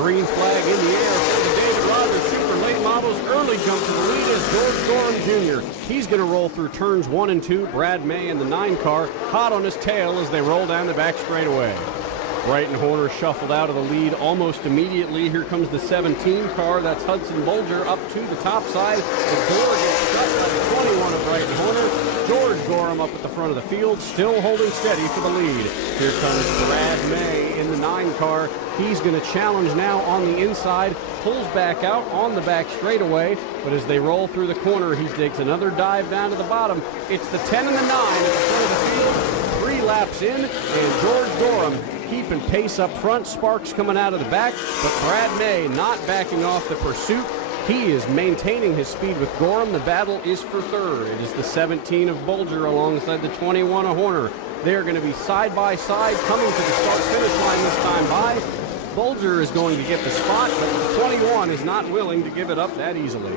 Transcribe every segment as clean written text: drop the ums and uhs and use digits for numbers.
green flag in the air for the David Rogers Super Late Models. Early jump to the lead is George Gorham Jr. He's going to roll through turns 1 and 2. Brad May in the 9 car, hot on his tail as they roll down the back straightaway. Brighton Horner shuffled out of the lead almost immediately. Here comes the 17 car. That's Hudson Bolger up to the top side. The door gets shut by the 21 of Brighton Horner. George Gorham up at the front of the field, still holding steady for the lead. Here comes Brad May in the 9 car. He's going to challenge now on the inside, pulls back out on the back straightaway, but as they roll through the corner, he takes another dive down to the bottom. It's the 10 and the 9 at the front of the field. 3 laps in, and George Gorham keeping pace up front. Sparks coming out of the back, but Brad May not backing off the pursuit. He is maintaining his speed with Gorham. The battle is for third. It is the 17 of Bolger alongside the 21 of Horner. They're going to be side by side coming to the start-finish line this time by. Bolger is going to get the spot, but the 21 is not willing to give it up that easily.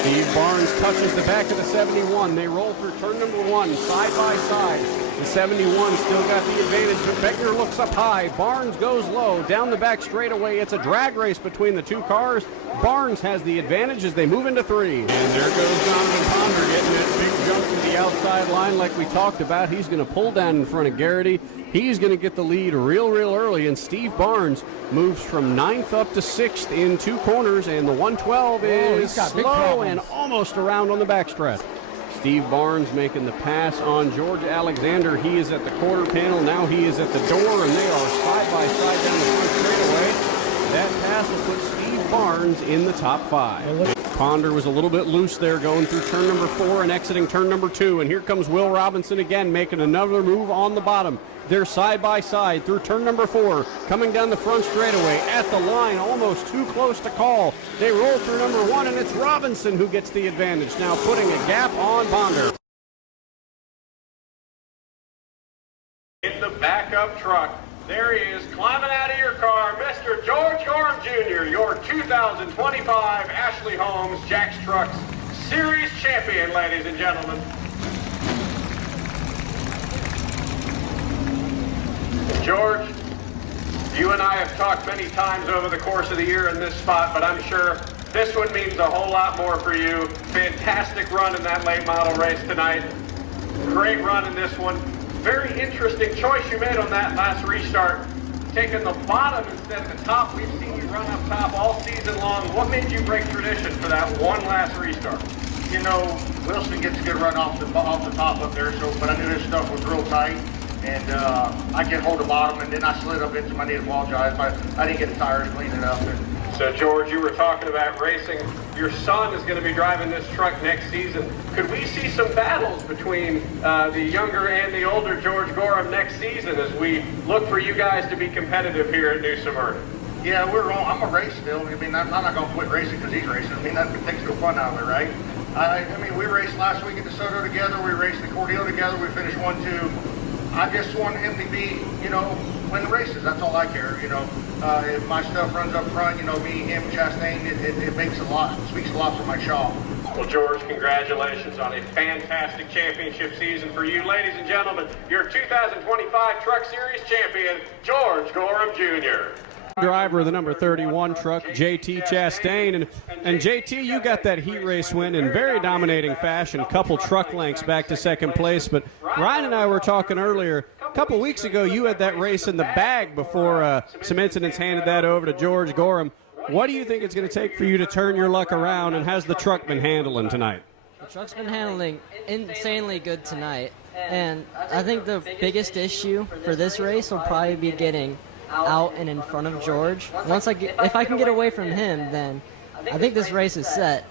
Steve Barnes touches the back of the 71. They roll through turn number 1, side by side. The 71 still got the advantage, but Beckner looks up high. Barnes goes low. Down the back straightaway, it's a drag race between the 2 cars. Barnes has the advantage as they move into 3. And there goes Jonathan Ponder getting that big jump to the outside line like we talked about. He's going to pull down in front of Garrity. He's going to get the lead real early, and Steve Barnes moves from 9th up to 6th in 2 corners, and the 112 is slow and almost around on the backstretch. Steve Barnes making the pass on George Alexander. He is at the quarter panel. Now he is at the door, and they are side by side down the front straightaway. That pass will put Steve Barnes in the top 5. Ponder was a little bit loose there going through turn number 4 and exiting turn number 2. And here comes Will Robinson again making another move on the bottom. They're side by side through turn number 4, coming down the front straightaway at the line, almost too close to call. They roll through number 1, and it's Robinson who gets the advantage, now putting a gap on Ponder. In the backup truck, there he is, climbing out of your car, Mr. George Gorham Jr., your 2025 Ashley Holmes Jack's Trucks Series champion, ladies and gentlemen. George, you and I have talked many times over the course of the year in this spot, but I'm sure this one means a whole lot more for you. Fantastic run in that late model race tonight. Great run in this one. Very interesting choice you made on that last restart. Taking the bottom instead of the top. We've seen you run up top all season long. What made you break tradition for that one last restart? You know, Wilson gets a good run off the top up there, but I knew this stuff was real tight. And I get hold of the bottom, and then I slid up into my native wall drive. I didn't get the tires cleaning up. So, George, you were talking about racing. Your son is going to be driving this truck next season. Could we see some battles between the younger and the older George Gorham next season as we look for you guys to be competitive here at New Smyrna? Yeah, I'm a race still. I mean, I'm not going to quit racing because he's racing. I mean, that takes no fun out of it, right? I mean, we raced last week at DeSoto together. We raced the Cordele together. We finished 1-2. I just want him to be, win the races. That's all I care, If my stuff runs up front, me, him, Chastain, it makes a lot, speaks a lot for my shop. Well, George, congratulations on a fantastic championship season for you. Ladies and gentlemen, your 2025 Truck Series champion, George Gorham Jr. Driver of the number 31 truck, JT Chastain. And JT, you got that heat race win in very dominating fashion, couple truck lengths back to second place. But Ryan and I were talking earlier, a couple weeks ago, you had that race in the bag before some incidents handed that over to George Gorham. What do you think it's going to take for you to turn your luck around, and how's the truck been handling tonight? The truck's been handling insanely good tonight. And I think the biggest issue for this race will probably be getting out and in front of George. If I can get away from him, then I think this race is set.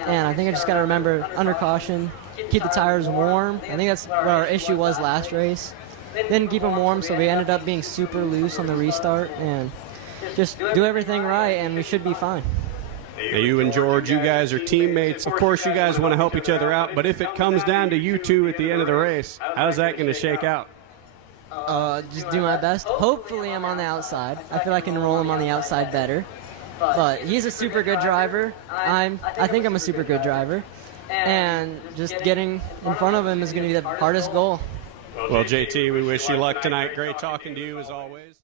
And I think I just got to remember, under caution, keep the tires warm. I think that's what our issue was last race. Didn't keep them warm, so we ended up being super loose on the restart. And just do everything right, and we should be fine. Now, you and George, you guys are teammates. Of course, you guys want to help each other out. But if it comes down to you two at the end of the race, how's that going to shake out? Just do my best. Hopefully I'm on the outside. I feel I can roll him on the outside better. But he's a super good driver. I think I'm a super good driver. And just getting in front of him is going to be the hardest goal. Well, JT, we wish you luck tonight. Great talking to you as always.